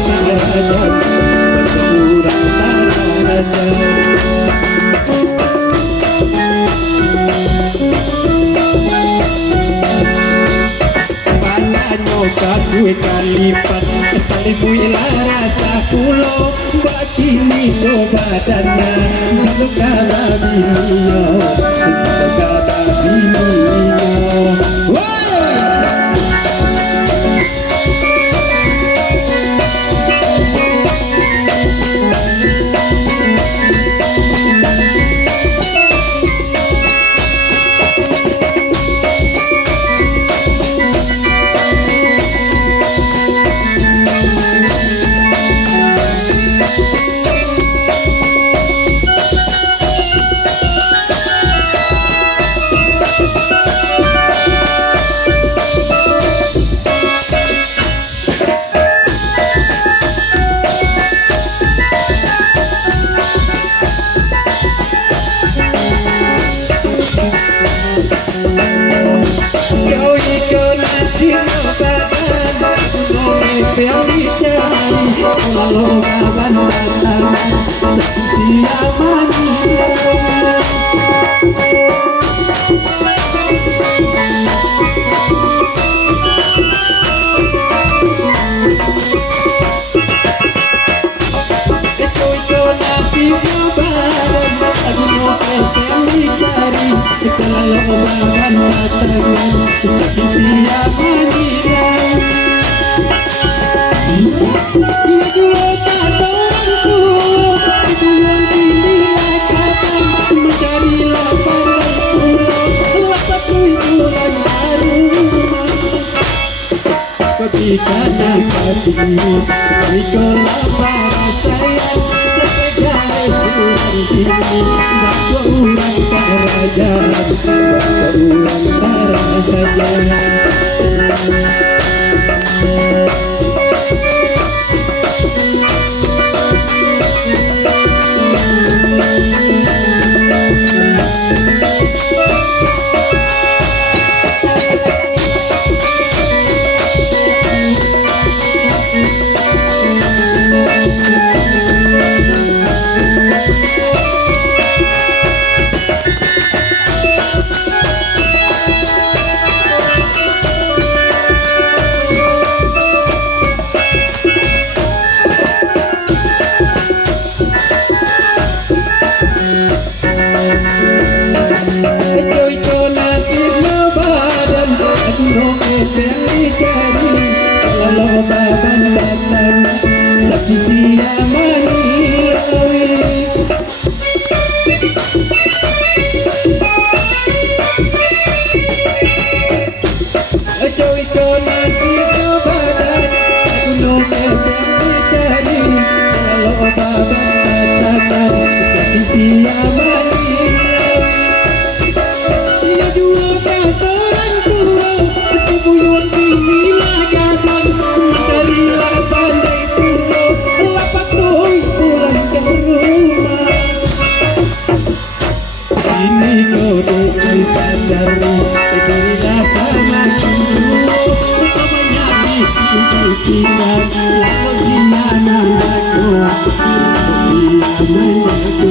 tarajan, berkurang tarajan. Kasih kalipat seribu rasa pulau bakini do badana lalu kala binio kala binio yang dicari kalau kawan datang siapa dia itu nasi kabaran aku mau yang dicari kalau kawan datang siapa dia. Ia juga kata orangku sebelum dinilah kata mencarilah pandai pulau satu bulan rumah ketika nakatimu berikolah para sayang sekedar surat ini bawa ulang kerajaan bawa ulang kerajaan. Kalau baban datang sapi siang mengilawi Joy ko nanti badan aku nunggu dicari kalau baban datang sapi siang mengilawi ia juga kata orang tua sebelum dinilah gadang mencarilah pandai pulau lapak doi pulang ke rumah ini kode disadari berilah sama ibu utamanya di kita lalu siana aku siana aku